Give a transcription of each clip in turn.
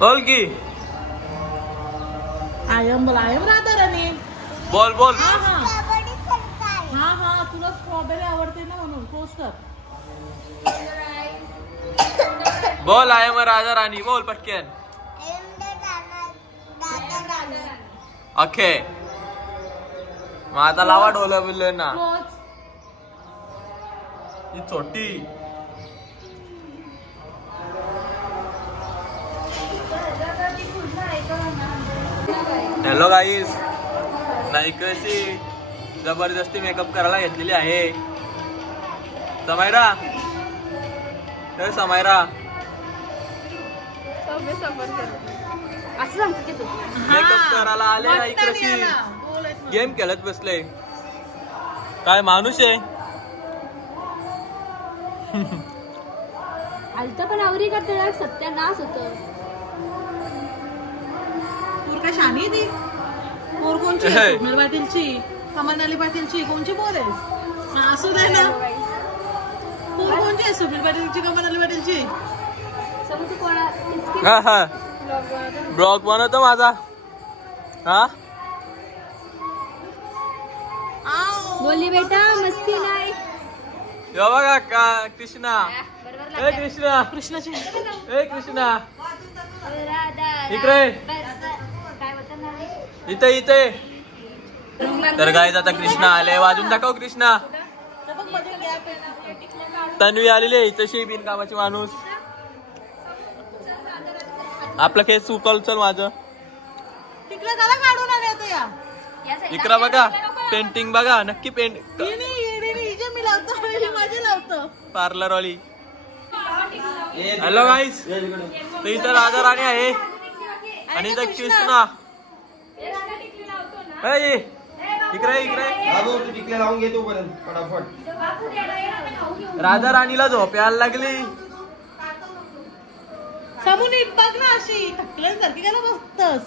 बोल की I am Radha राणी. बोल बोल. हा तुला स्ट्रॉबेरी आवडते ना म्हणून पोस्ट कर. बोल आय एम राजा राणी. बोल पटकन. ओके मग आता लावा डोलं बिल ना. ही छोटी हॅलो गाईस. नायिकाची जबरदस्ती मेकअप करायला घेतलेली आहे. समायरा तर समायरा मेकअप करायला आले. नायिकाची गेम खेळत बसले. काय माणूस आहे. आलता पण आवरी करते सत्यानाश होत. काय शानी ती पोर कोणची स्वप्नील पाटीलची कमलनाली पाटीलची कोणची पोर आहे. असू दे ना. पोर कोणची आहे स्वप्नील पाटीलची कमलनाली पाटीलची. ब्लॉग बनवतो माझा. हा बोली बेटा मस्ती नाही. यो बघा का कृष्णा. ए कृष्णा कृष्णाची ए कृष्णा इकडे इथे इथे. तर गाईज आता कृष्णा आले. वाजून दाखव कृष्णा. तन्वी आलेली आहे तशी बिनकामाची माणूस. आपलं केस सुकल. चल माझं तिकडे त्याला काढून आले आता. या इकडं बघा पेंटिंग बघा. नक्की पेंट मी लावतो माझे लावतो पार्लर वाली. हॅलो गाईस. तर इथं राजा राणी आहे आणि इथं कृष्णा. इकडे इकडे बाबू तू टिकले लावून घे तोपर्यंत फटाफट. राजा राणीला झोप यायला लागली. समू नीट बघ ना. अशी थकल्यासारखी काय बघतस.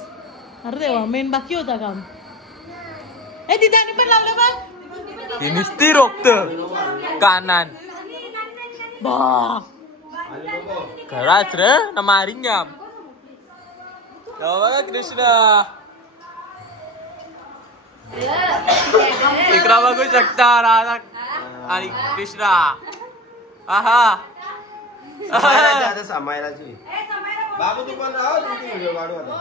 अरे देवा मेन बाकी होता काम. ए तिथे आणि पण लावलं बघ. ती नुसती रोखत कानान. बा खराच रे ना मारिंग. बघा कृष्णा इकडा बघू शकता. राधा आणि कृष्णा. आहा समायराची. बाबू तू पण राह. तुमची व्हिडिओ काढू आता.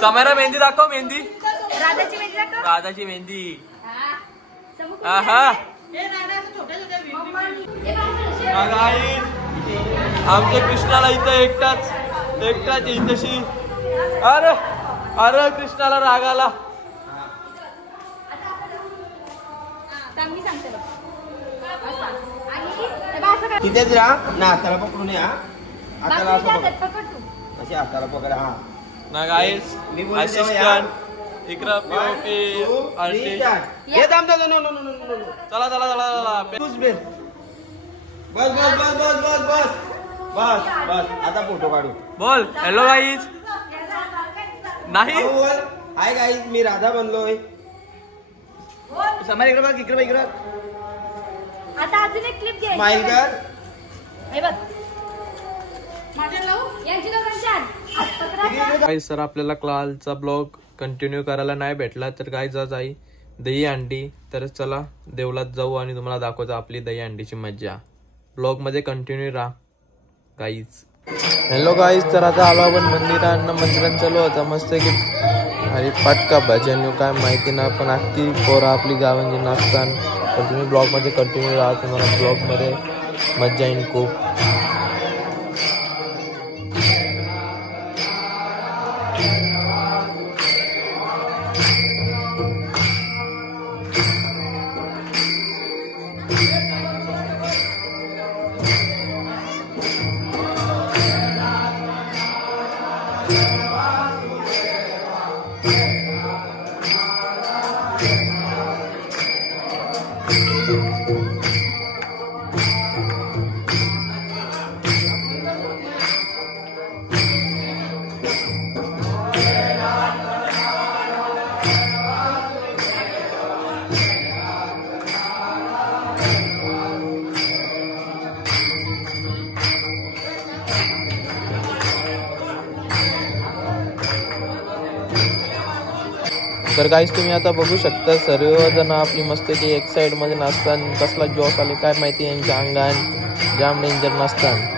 समायरा मेहंदी दाखव. मेहंदी राधाची मेहंदी दाखव. राधाची मेहंदी. आहा आमच्या कृष्णाला इथं एकटाच इथशी. अरे अरे कृष्णाला राग आला. तिथेच राहा ना. हाताला पकडून या. हाताला असे हाताला पकड. हा ना गाईस असिस्टंट इकडं पीओपी आर्टिस्ट. हे थांब थांब. No no no no no. चला चला चला चला. बस बस बस बस बस बस बस बस बस. आता फोटो काढू. बोल हॅलो गाईज. नाही हाय गाईज मी राधा बनलोय. समार इकडे बघ. इकडे बघ. इकडे आता अजून एक क्लिप घे. स्माइल कर. हे बघ यांची गाईज तर आपल्याला कालचा ब्लॉग कंटिन्यू करायला नाही भेटला. तर गाईज आज आई दही अंडी. तर चला देवलात जाऊ आणि तुम्हाला दाखवतो आपली दही अंडीची मज्जा. ब्लॉग मध्ये कंटिन्यू राहा गाईज. Hello guys. तर आता आलो आपण मंदिरात चालू होता मस्त की अरे पटका भजन काय माहिती ना. पण अख्खी पोरा आपली गावांची नाचतात. तर तुम्ही ब्लॉग मध्ये कंटिन्यू राहा. तुम्हाला ब्लॉग मध्ये मज्जा येईल खूप. तर गाईस तुम्ही आता बघू शकता सर्वजण आपली मस्त की एक साइड मध्ये नाचतात. कसला जॉस आले काय माहिती यांच्या अंगान जाम डेंजर नाचतात.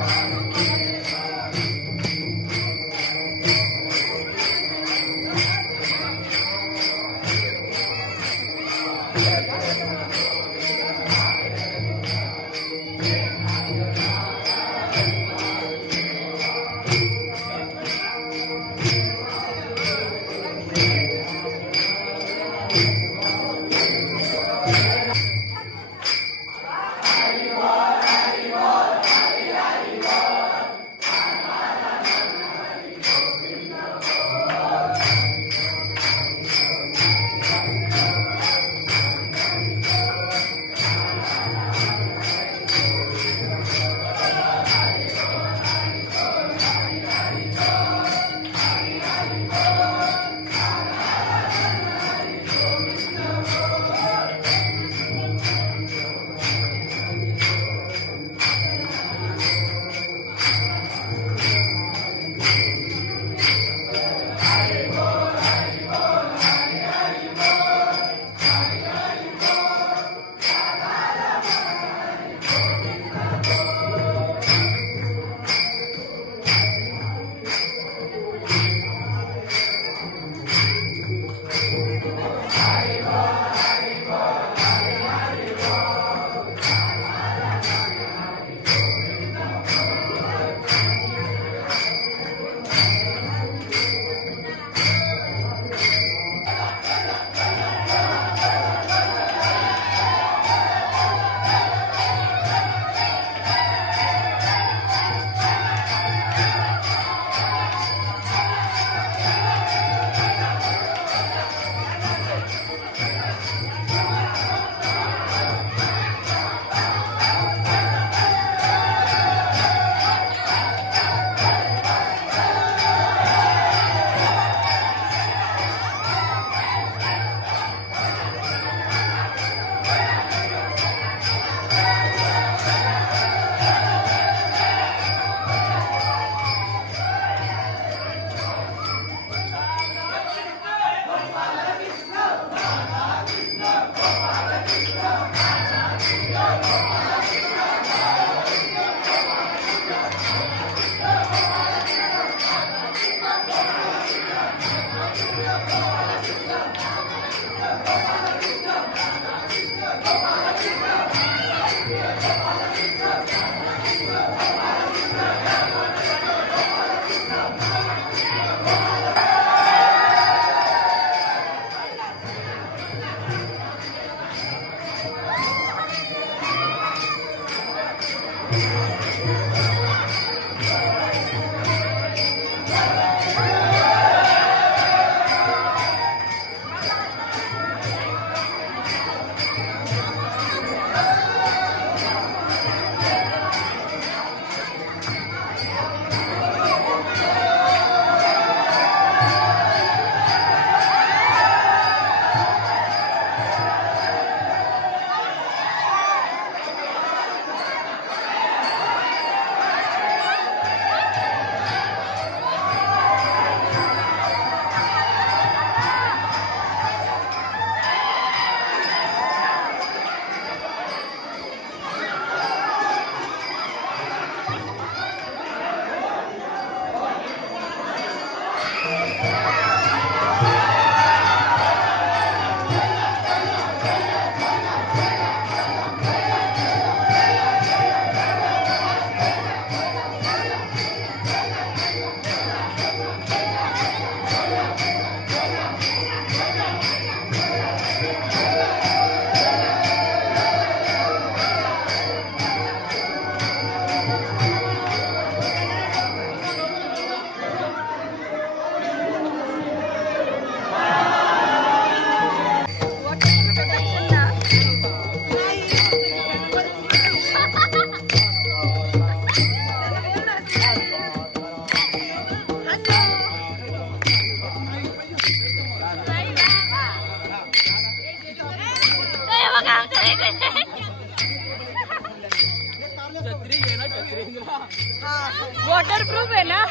वॉटरप्रूफ आहे ना.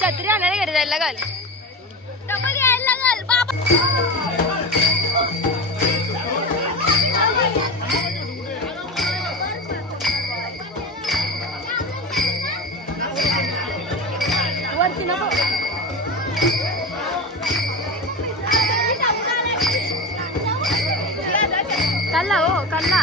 छत्री आणायला घरी जायला लागल. डबल यायला लागल बाबा. वरती नको. कल्ला हो कल्ला.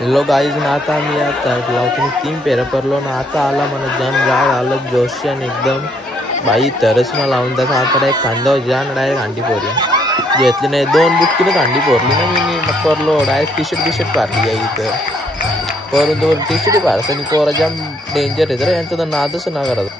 हॅलो गाईज ना आता मी आता तुम्ही 3 पेरं परलो ना आता आला मला जन राग आलं जोशन एकदम बाई तरच मला लावून त्याचा आता डायरेक्ट कांदा जान डायरेक्ट अंडी पोरली घेतली नाही 2 बुक्कीनच अंडी पोरली ना मी परलो डायरेक्ट टी शर्ट पारली आहे इथं परून तो टी शर्ट पारता आणि पोरा जाम डेंजर आहे जरा यांचं तर नादच ना करायचं.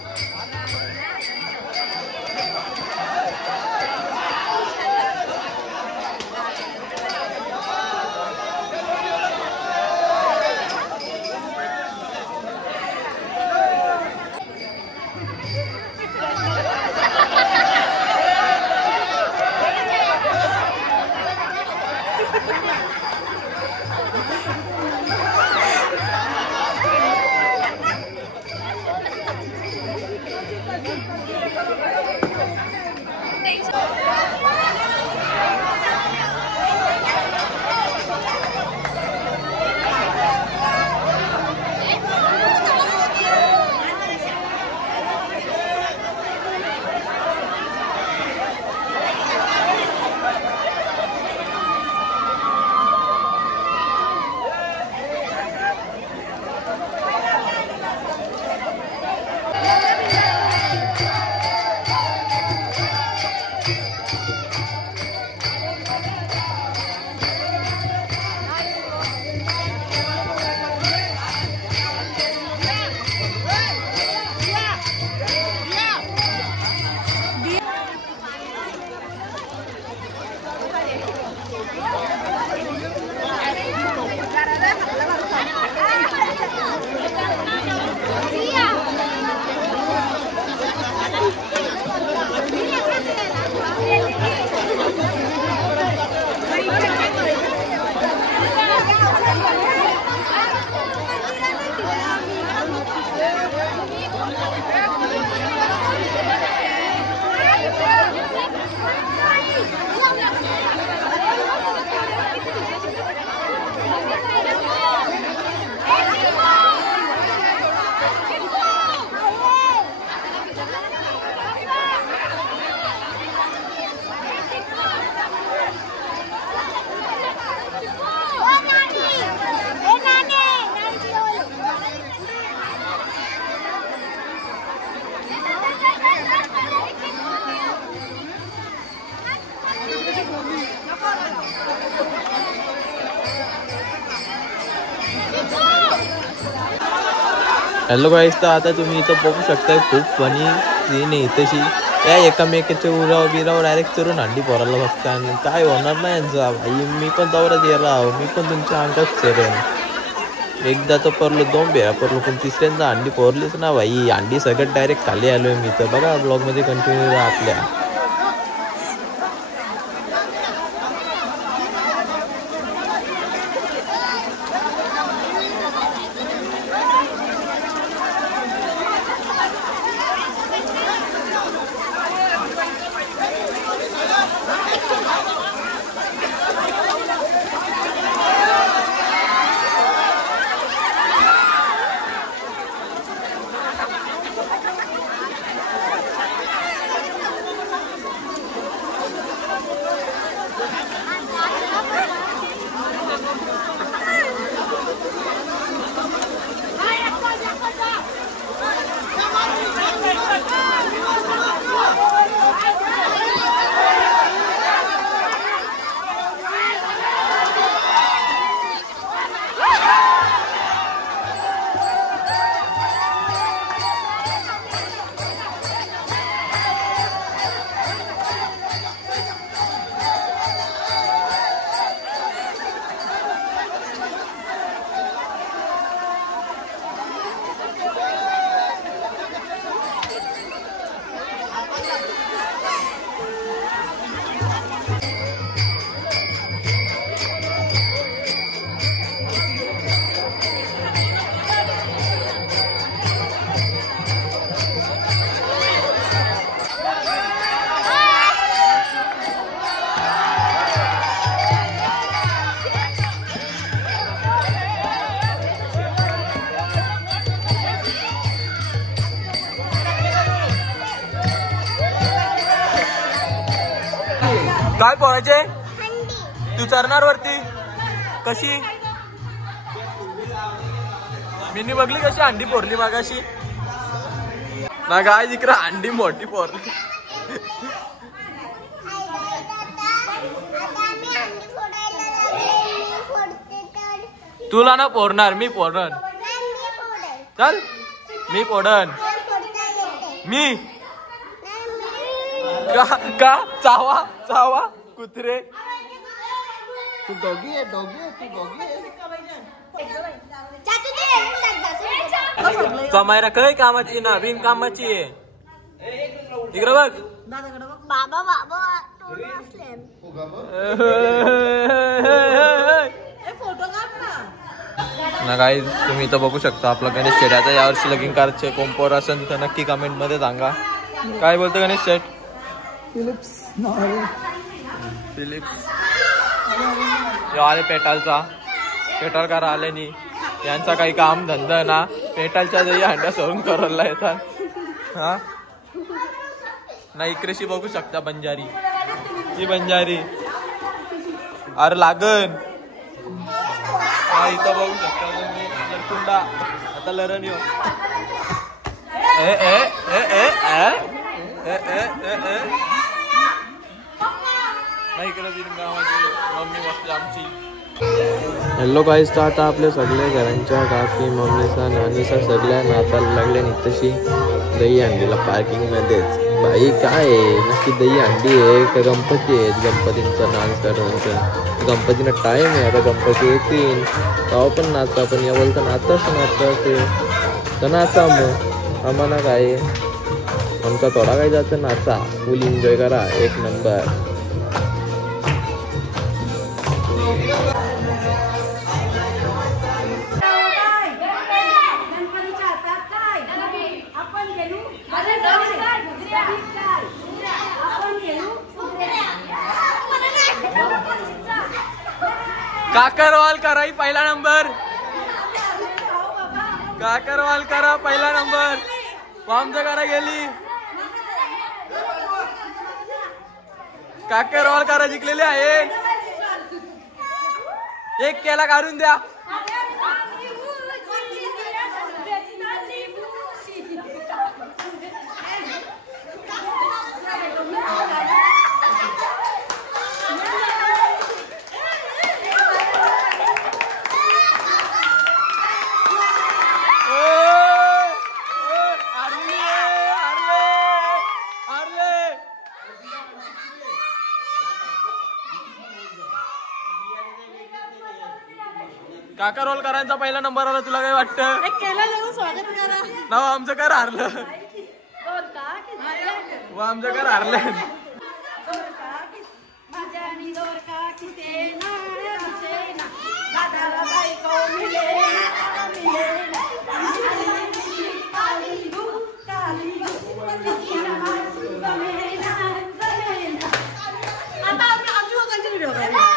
हॅलो गाईस, तर आता तुम्ही इथं बघू शकताय खूप फनी सीन आहे तशी. या एकामेकाच्या उराव बिराव डायरेक्ट चरून हंडी पोराला बघता आणि काय होणार नाही यांचा भाई. मी पण दौरात येणार, मी पण तुमच्या अंगात चरेन. एकदा तर परलो, 2 बेळा परलो, पण तिसऱ्यांदा हंडी पोरलीच ना भाई. हंडी सगळ्यात डायरेक्ट खाली आलोय मी. तर बघा ब्लॉगमध्ये कंटिन्यू राहा आपल्या. काय पोहायचे तू चरणार वरती कशी? मिनी बघली कशी अंडी पोरली मागाशी ना काय इकडे अंडी मोठी पोरली. तुला ना पोरणार, मी पोरण. चल मी पोडन. मी का चावा चावा कुत्रे. तू डॉगी आहे, डॉगी आहे, तू डॉगी आहे. कमायला काही कामाची ना, बिन कामाची आहे. इकडे बघ बाबा बाबा ना काय. तुम्ही इथं बघू शकता आपला गणेश शेट. आता यावर्षी लगीन करायचे कोंपोर असेल तर नक्की कमेंट मध्ये सांगा. काय बोलतो गणेश शेट? फिलिप्स आले पेटालचा. पेटालकार आले नी यांचा काही काम धंदा ना. पेटालच्या जरी हंड्या सोडून करायला येतात. हा ना इकडेशी बघू शकता बंजारी. ही बंजारी अरे लागन. हा इथं बघू शकता तुम्ही लरकुंडा. आता लरण यो ए ए ए ए ए ए ए ए इकडे गावाची मम्मी मस्त आमची. हॅलो गाईस, तर आता आपल्या सगळ्या घरांच्या काकी मम्मीचा नानीचा सगळ्या नाचायला लागल्या नी तशी दही अंडीला पार्किंग मध्येच. भाई काय आहे नक्की दही अंडी आहे का गणपती आहेत? गणपतींचा नाच करायचा. गणपतीला टाइम आहे आता. गणपती येतील तेव्हा पण नाचा. पण या बोलता नाचाच नाचता ते तर नाचा. मग आम्हाला काय आमचा थोडा काही जायचं नाचा. फुल एन्जॉय करा. एक नंबर. काकरवाल करा पहिला नंबर. काकरवाल करा पहिला नंबर. वामचा करा गेली. काकरवाल करा जिंकलेले आहे. एक केला काढून द्या. काका रोल करायचा पहिला नंबर आला, तुला काय वाटतं? एक केला जाऊन स्वागत करा. नाव आमचं कर हारलं, व आमचं कर हारलं. आता आमची लोकांची व्हिडिओ करा.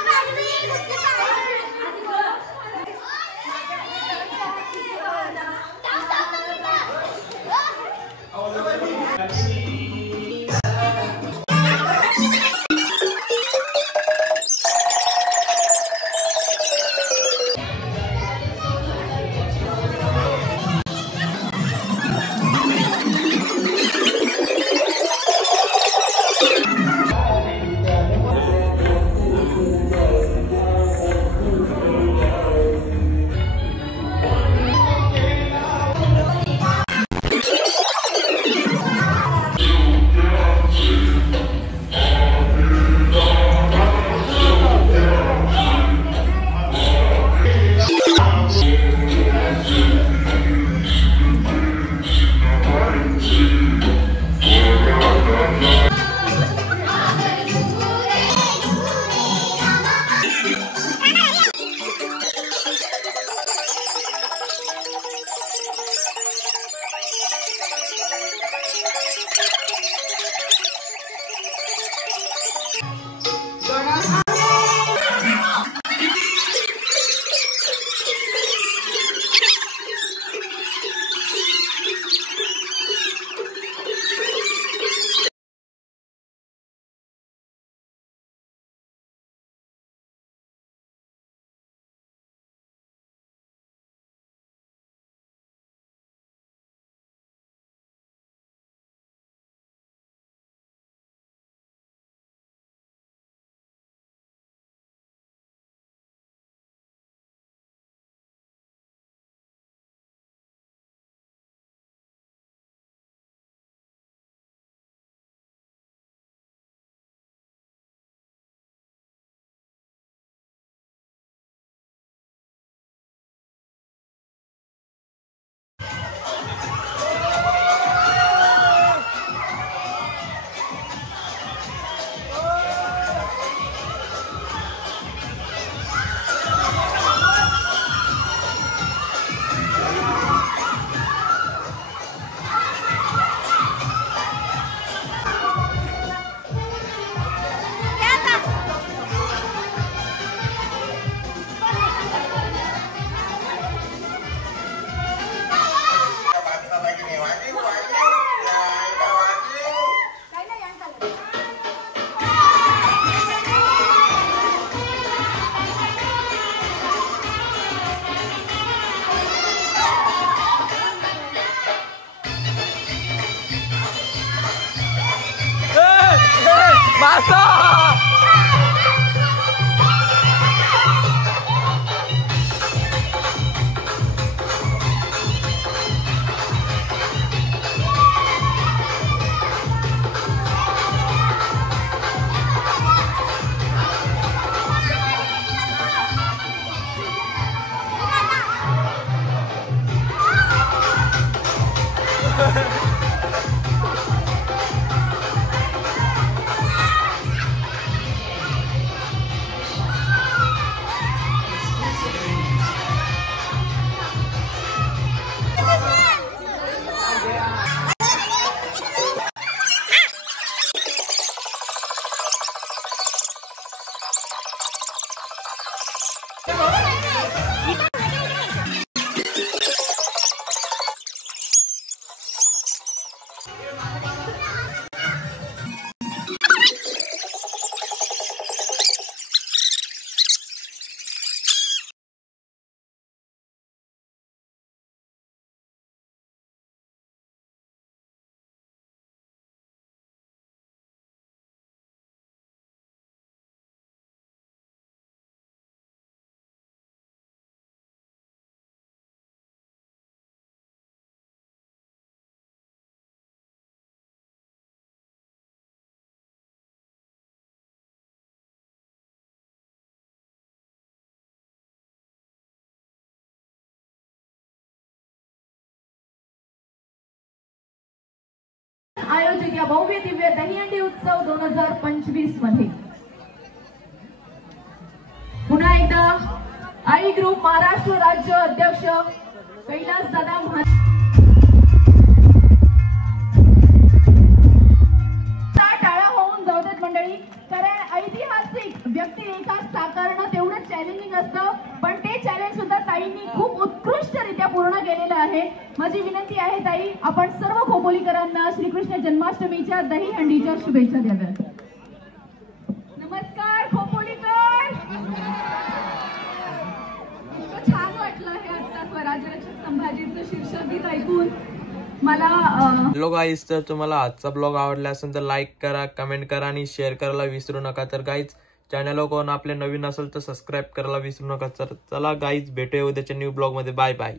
आयोजित या भव्य दिव्य दहीहंडी उत्सव 2025 मध्ये पुन्हा एकदा आई ग्रुप महाराष्ट्र राज्य अध्यक्ष कैलास दादा टाळ्या होऊन जाऊ देत मंडळी, कारण ऐतिहासिक व्यक्तिरेखा साकारणं तेवढं चॅलेंजिंग असतं, पण ते चॅलेंज सुद्धा ताईंनी खूप उत्कृष्टरित्या पूर्ण केलेलं आहे. माझी विनंती आहे ताई, आपण सर्व खोपोलीकरांना श्रीकृष्ण जन्माष्टमीच्या दहीहंडीच्या शुभेच्छा द्याव्यात. नमस्कार खोपोलीकर. इतकं छान वाटलं हे आता स्वराज्य रक्षक संभाजीचं शीर्षक गीत ऐकून. मला हॅलो गाईज, तर तुम्हाला आजचा ब्लॉग आवडला असेल तर लाईक करा, कमेंट करा आणि शेअर करायला विसरू नका. तर गाईज चॅनल कोण आपले नवीन असेल तर सबस्क्राईब करायला विसरू नका. तर चला गाईज, भेटूया उद्याच्या न्यू ब्लॉग मध्ये. Bye bye.